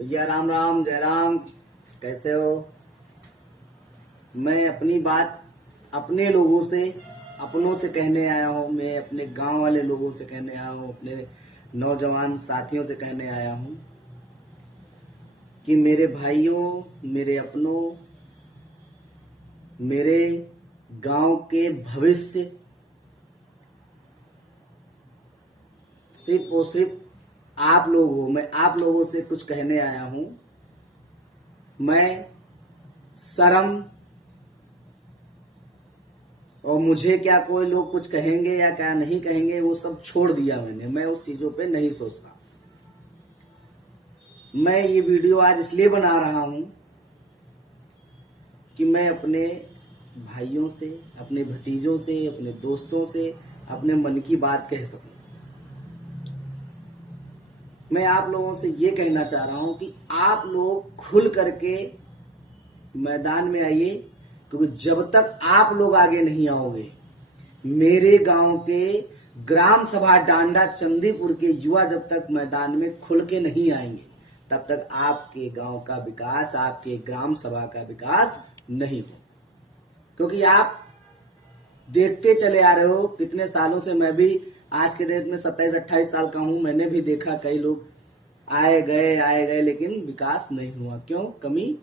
भैया राम राम जय राम। कैसे हो? मैं अपनी बात अपने लोगों से अपनों से कहने आया हूँ। मैं अपने गांव वाले लोगों से कहने आया हूँ, अपने नौजवान साथियों से कहने आया हूँ कि मेरे भाइयों, मेरे अपनों, मेरे गांव के भविष्य सिर्फ और सिर्फ आप लोग हो। मैं आप लोगों से कुछ कहने आया हूं। मैं शर्म और मुझे क्या कोई लोग कुछ कहेंगे या क्या नहीं कहेंगे वो सब छोड़ दिया मैंने। मैं उस चीजों पे नहीं सोचता। मैं ये वीडियो आज इसलिए बना रहा हूं कि मैं अपने भाइयों से, अपने भतीजों से, अपने दोस्तों से अपने मन की बात कह सकूं। मैं आप लोगों से ये कहना चाह रहा हूं कि आप लोग खुल करके मैदान में आइए, क्योंकि जब तक आप लोग आगे नहीं आओगे, मेरे गांव के ग्राम सभा डांडा चंदीपुर के युवा जब तक मैदान में खुल के नहीं आएंगे, तब तक आपके गांव का विकास, आपके ग्राम सभा का विकास नहीं हो। क्योंकि आप देखते चले आ रहे हो कितने सालों से। मैं भी आज के डेट में 27-28 साल का हूं। मैंने भी देखा कई लोग आए गए, लेकिन विकास नहीं हुआ। क्यों? कमी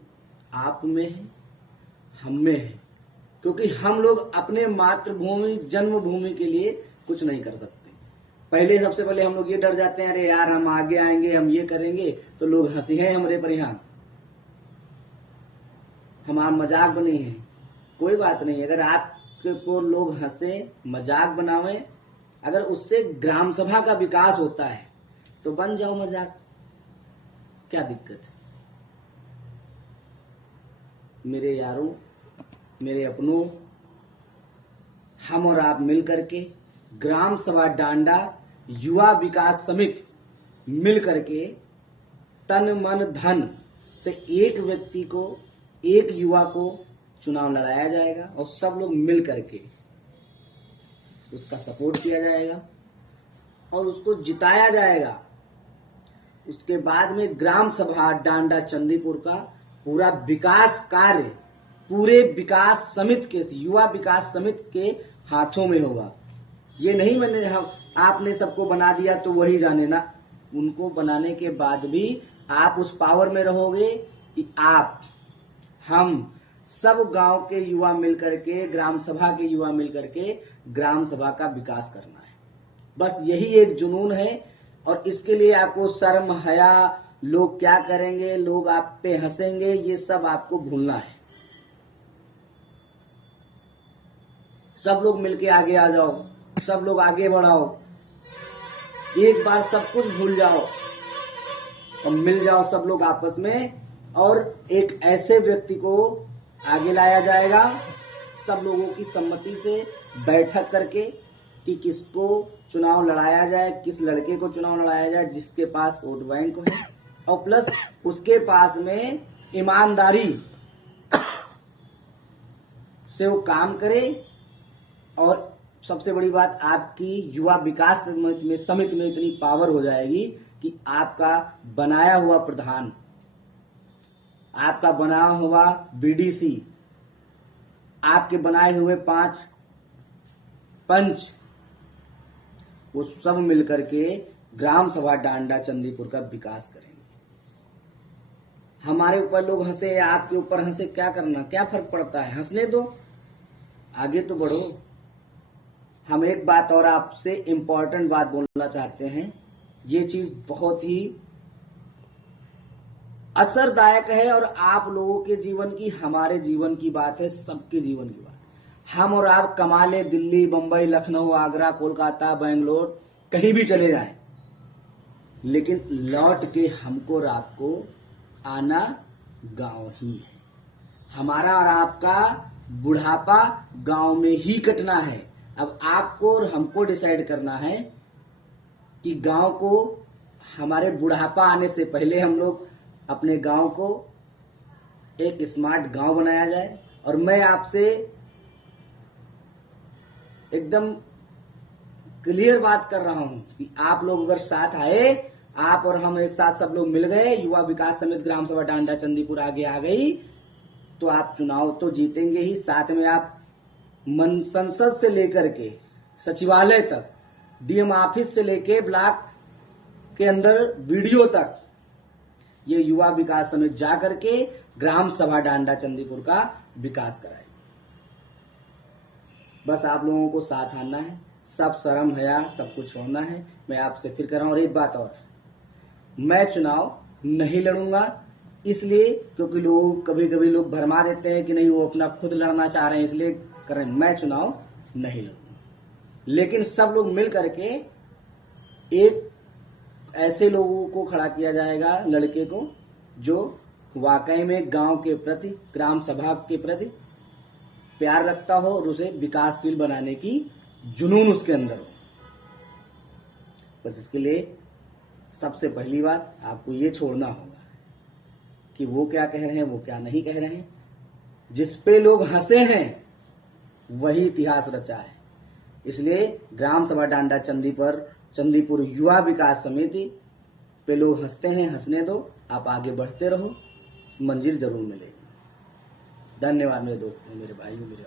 आप में है, हम में है। क्योंकि हम लोग अपने मातृभूमि, जन्मभूमि के लिए कुछ नहीं कर सकते। सबसे पहले हम लोग ये डर जाते हैं, अरे यार हम आगे आएंगे, हम ये करेंगे तो लोग हंसी हैं हमारे पर, यहाँ हमारा मजाक बने हैं। कोई बात नहीं, अगर आपको लोग हंसे, मजाक बनावे, अगर उससे ग्राम सभा का विकास होता है तो बन जाओ मजाक, क्या दिक्कत है? मेरे यारों, मेरे अपनों, हम और आप मिल करके ग्राम सभा डांडा युवा विकास समिति मिल करके तन मन धन से एक व्यक्ति को, एक युवा को चुनाव लड़ाया जाएगा और सब लोग मिल करके उसका सपोर्ट किया जाएगा और उसको जिताया जाएगा। उसके बाद में ग्राम सभा डांडा चंदीपुर का पूरा विकास कार्य पूरे विकास समिति के, युवा विकास समिति के हाथों में होगा। ये नहीं आपने सबको बना दिया तो वही जाने ना। उनको बनाने के बाद भी आप उस पावर में रहोगे कि आप, हम सब गांव के युवा मिलकर के, ग्राम सभा के युवा मिलकर के ग्राम सभा का विकास करना है। बस यही एक जुनून है। और इसके लिए आपको शर्म, हया, लोग क्या करेंगे, लोग आप पे हंसेंगे, ये सब आपको भूलना है। सब लोग मिलके आगे आ जाओ, सब लोग आगे बढ़ाओ, एक बार सब कुछ भूल जाओ और मिल जाओ सब लोग आपस में, और एक ऐसे व्यक्ति को आगे लाया जाएगा सब लोगों की सम्मति से बैठक करके कि किसको चुनाव लड़ाया जाए, किस लड़के को चुनाव लड़ाया जाए जिसके पास वोट बैंक है, और प्लस उसके पास में ईमानदारी से वो काम करे। और सबसे बड़ी बात, आपकी युवा विकास समिति में इतनी पावर हो जाएगी कि आपका बनाया हुआ प्रधान, आपका बनाया हुआ बीडीसी, आपके बनाए हुए 5 पंच, वो सब मिलकर के ग्राम सभा डांडा चंदीपुर का विकास करेंगे। हमारे ऊपर लोग हंसे या आपके ऊपर हंसे, क्या करना, क्या फर्क पड़ता है? हंसने दो, आगे तो बढ़ो। हम एक बात और आपसे इंपॉर्टेंट बात बोलना चाहते हैं। ये चीज बहुत ही असरदायक है और आप लोगों के जीवन की, हमारे जीवन की बात है, सबके जीवन की बात। हम और आप कमा ले, दिल्ली, बंबई, लखनऊ, आगरा, कोलकाता, बेंगलोर, कहीं भी चले जाएं, लेकिन लौट के हमको और आपको आना गांव ही है। हमारा और आपका बुढ़ापा गांव में ही कटना है। अब आपको और हमको डिसाइड करना है कि गांव को, हमारे बुढ़ापा आने से पहले हम लोग अपने गांव को एक स्मार्ट गांव बनाया जाए। और मैं आपसे एकदम क्लियर बात कर रहा हूं कि आप लोग अगर साथ आए, आप और हम एक साथ सब लोग मिल गए, युवा विकास समिति ग्राम सभा डांडा चंदीपुर आगे आ गई, तो आप चुनाव तो जीतेंगे ही, साथ में आप संसद से लेकर के सचिवालय तक, डीएम ऑफिस से लेके ब्लॉक के अंदर वीडियो तक ये युवा विकास समिति जा करके ग्राम सभा डांडा चंदीपुर का विकास कराएगी। बस आप लोगों को साथ आना है, सब शर्म हया सब कुछ छोड़ना है। मैं आपसे फिर कर रहा हूं, और एक बात और, मैं चुनाव नहीं लड़ूंगा, इसलिए क्योंकि लोग कभी कभी लोग भरमा देते हैं कि नहीं वो अपना खुद लड़ना चाह रहे हैं इसलिए कर रहे हैं। मैं चुनाव नहीं लड़ूंगा, लेकिन सब लोग मिल करके एक ऐसे लोगों को खड़ा किया जाएगा, लड़के को, जो वाकई में गांव के प्रति, ग्राम सभा के प्रति प्यार रखता हो और उसे विकासशील बनाने की जुनून उसके अंदर हो। बस इसके लिए सबसे पहली बात आपको ये छोड़ना होगा कि वो क्या कह रहे हैं, वो क्या नहीं कह रहे हैं। जिस पे लोग हंसे हैं वही इतिहास रचा है। इसलिए ग्राम सभा डांडा चंदीपुर युवा विकास समिति पे लोग हंसते हैं, हंसने दो, आप आगे बढ़ते रहो, मंजिल जरूर मिलेगी। धन्यवाद मेरे दोस्तों, मेरे भाइयों, मेरे